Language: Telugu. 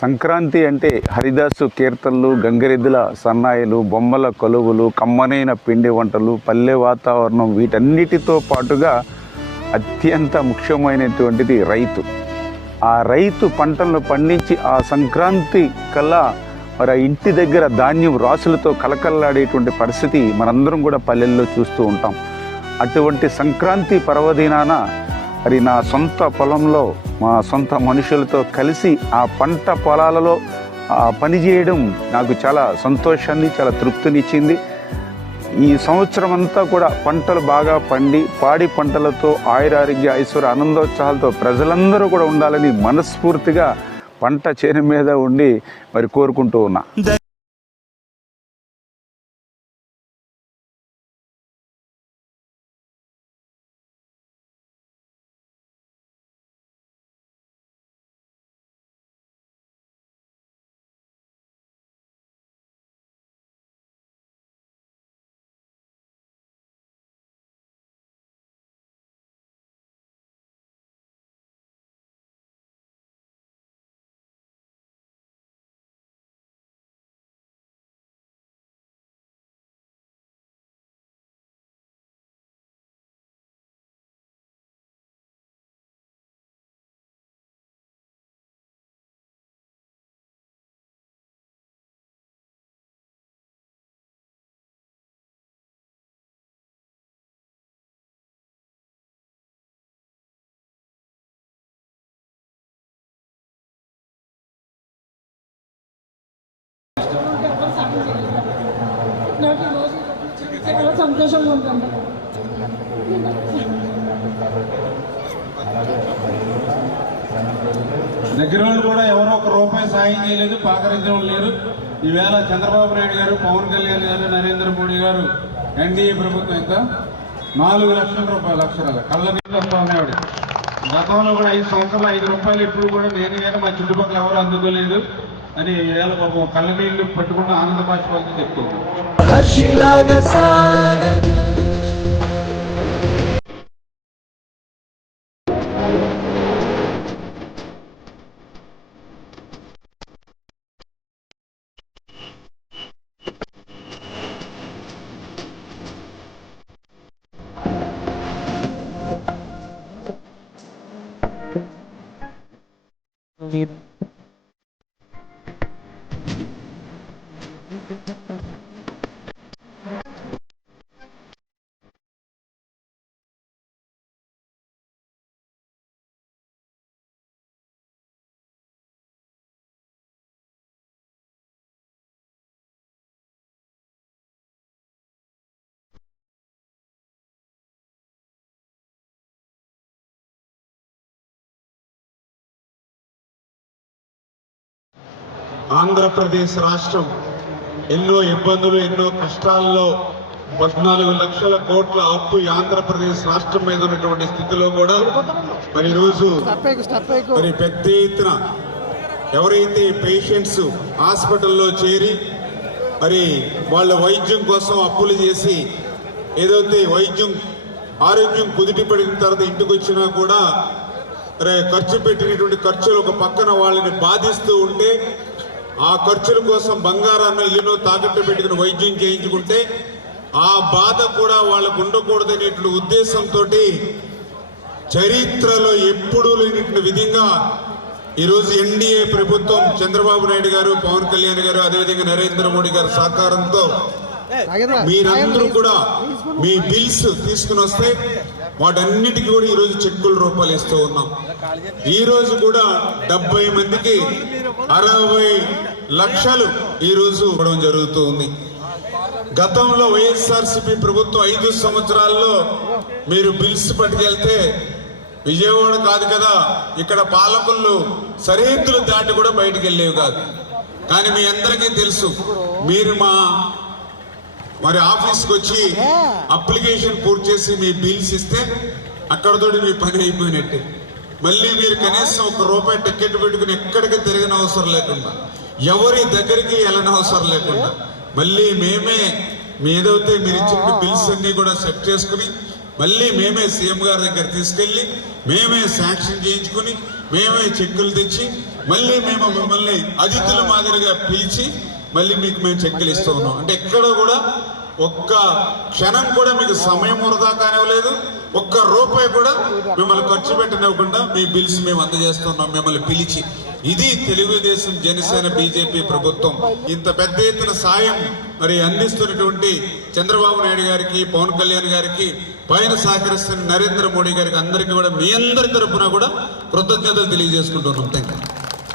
సంక్రాంతి అంటే హరిదాసు కీర్తనలు, గంగిరెద్దుల సన్నాయిలు, బొమ్మల కొలువులు, కమ్మనైన పిండి వంటలు, పల్లె వాతావరణం, వీటన్నిటితో పాటుగా అత్యంత ముఖ్యమైనటువంటిది రైతు. ఆ రైతు పంటలను పండించి ఆ సంక్రాంతి కల్లా మరి ఇంటి దగ్గర ధాన్యం రాసులతో కలకల్లాడేటువంటి పరిస్థితి మనందరం కూడా పల్లెల్లో చూస్తూ ఉంటాం. అటువంటి సంక్రాంతి పర్వదినాన మరి నా సొంత పొలంలో మా సొంత మనుషులతో కలిసి ఆ పంట పొలాలలో పనిచేయడం నాకు చాలా సంతోషాన్ని, చాలా తృప్తినిచ్చింది. ఈ సంవత్సరం అంతా కూడా పంటలు బాగా పండి పాడి పంటలతో ఆయురారోగ్య ఐశ్వర్య ఆనందోత్సాహాలతో ప్రజలందరూ కూడా ఉండాలని మనస్ఫూర్తిగా పంట చేను మీద ఉండి మరి కోరుకుంటూ ఉన్నా. నాకు ఈరోజు చాలా సంతోషంగా ఉంటుంది. దగ్గర వాళ్ళు కూడా ఎవరో ఒక రూపాయి సాయం చేయలేదు, పలకరించడం లేరు. ఈవేళ చంద్రబాబు నాయుడు గారు, పవన్ కళ్యాణ్ గారు, నరేంద్ర మోడీ గారు, ఎన్డీఏ ప్రభుత్వం ఇంకా 4 లక్షల రూపాయలు అక్షరాలు కళ్ళ నీళ్ళు వస్తూ ఉన్నాడు. గతంలో కూడా 5 సంవత్సరాలు 5 రూపాయలు ఎప్పుడు కూడా నేను కానీ మా చుట్టుపక్కల ఎవరు అందుకోలేదు అని ఈవేళ పాపం కళ్ళ నీళ్లు పట్టుకుంటూ ఆనంద బాష్పాలతో చెప్తుంది. ఆంధ్రప్రదేశ్ రాష్ట్రం ఎన్నో ఇబ్బందులు, ఎన్నో కష్టాల్లో 14 లక్షల కోట్ల అప్పు ఆంధ్రప్రదేశ్ రాష్ట్రం మీద ఉన్నటువంటి స్థితిలో కూడా మరి ఈరోజు మరి పెద్ద ఎత్తున ఎవరైతే పేషెంట్స్ హాస్పిటల్లో చేరి మరి వాళ్ళ వైద్యం కోసం అప్పులు చేసి ఏదైతే ఆరోగ్యం కుదిటి పడిన తర్వాత ఇంటికి వచ్చినా కూడా ఖర్చు పెట్టినటువంటి ఖర్చులు ఒక పక్కన వాళ్ళని బాధిస్తూ ఉంటే ఆ ఖర్చుల కోసం బంగారాన్ని ఇల్లును తాకట్టు పెట్టుకుని వైద్యం చేయించుకుంటే ఆ బాధ కూడా వాళ్ళకు ఉండకూడదనేటువంటి ఉద్దేశంతో చరిత్రలో ఎప్పుడూ లేనటువంటి విధంగా ఈరోజు ఎన్డీఏ ప్రభుత్వం చంద్రబాబు నాయుడు గారు, పవన్ కళ్యాణ్ గారు, అదేవిధంగా నరేంద్ర మోడీ గారి సహకారంతో మీరందరూ కూడా మీ బిల్స్ తీసుకుని వస్తే వాటన్నిటికీ కూడా ఈరోజు చెక్కుల రూపాయలు ఇస్తూ ఉన్నాం. ఈరోజు కూడా 70 మందికి 60 లక్షలు ఈరోజు ఇవ్వడం జరుగుతూ ఉంది. గతంలో వైఎస్ఆర్సీపీ ప్రభుత్వం 5 సంవత్సరాల్లో మీరు బిల్స్ పట్టుకెళ్తే విజయవాడ కాదు కదా, ఇక్కడ పాలకులు సరిహద్దులు దాటి కూడా బయటకు వెళ్ళేవి కాదు. కానీ మీ అందరికీ తెలుసు, మీరు మరి ఆఫీస్కి వచ్చి అప్లికేషన్ పూర్తి చేసి మీ బిల్స్ ఇస్తే అక్కడతోటి మీ పని అయిపోయినట్టే. మళ్ళీ మీరు కనీసం ₹1 టికెట్ పెట్టుకుని ఎక్కడికి తిరగని అవసరం లేకుండా, ఎవరి దగ్గరికి వెళ్ళని అవసరం లేకుండా మళ్ళీ మేమే ఏదైతే మీరు ఇచ్చిన బిల్స్ అన్ని కూడా సెట్ చేసుకుని మళ్ళీ మేమే సీఎం గారి దగ్గర తీసుకెళ్ళి మేమే శాంక్షన్ చేయించుకుని మేమే చెక్కులు తెచ్చి మళ్ళీ మేము మిమ్మల్ని అతిథుల మాదిరిగా పిలిచి మళ్ళీ మీకు మేము చెక్కులు ఇస్తూ ఉన్నాం. అంటే ఎక్కడ కూడా ఒక్క క్షణం కూడా మీకు సమయం వృధా కానివ్వలేదు, ఒక్క రూపాయి కూడా మిమ్మల్ని ఖర్చు పెట్టనివ్వకుండా మీ బిల్స్ మేము అందజేస్తున్నాం మిమ్మల్ని పిలిచి. ఇది తెలుగుదేశం జనసేన బీజేపీ ప్రభుత్వం. ఇంత పెద్ద ఎత్తున సాయం మరి అందిస్తున్నటువంటి చంద్రబాబు నాయుడు గారికి, పవన్ కళ్యాణ్ గారికి, పైన సహకరిస్తున్న నరేంద్ర మోడీ గారికి అందరికీ కూడా మీ అందరి తరఫున కూడా కృతజ్ఞతలు తెలియజేసుకుంటున్నాం. Thank you.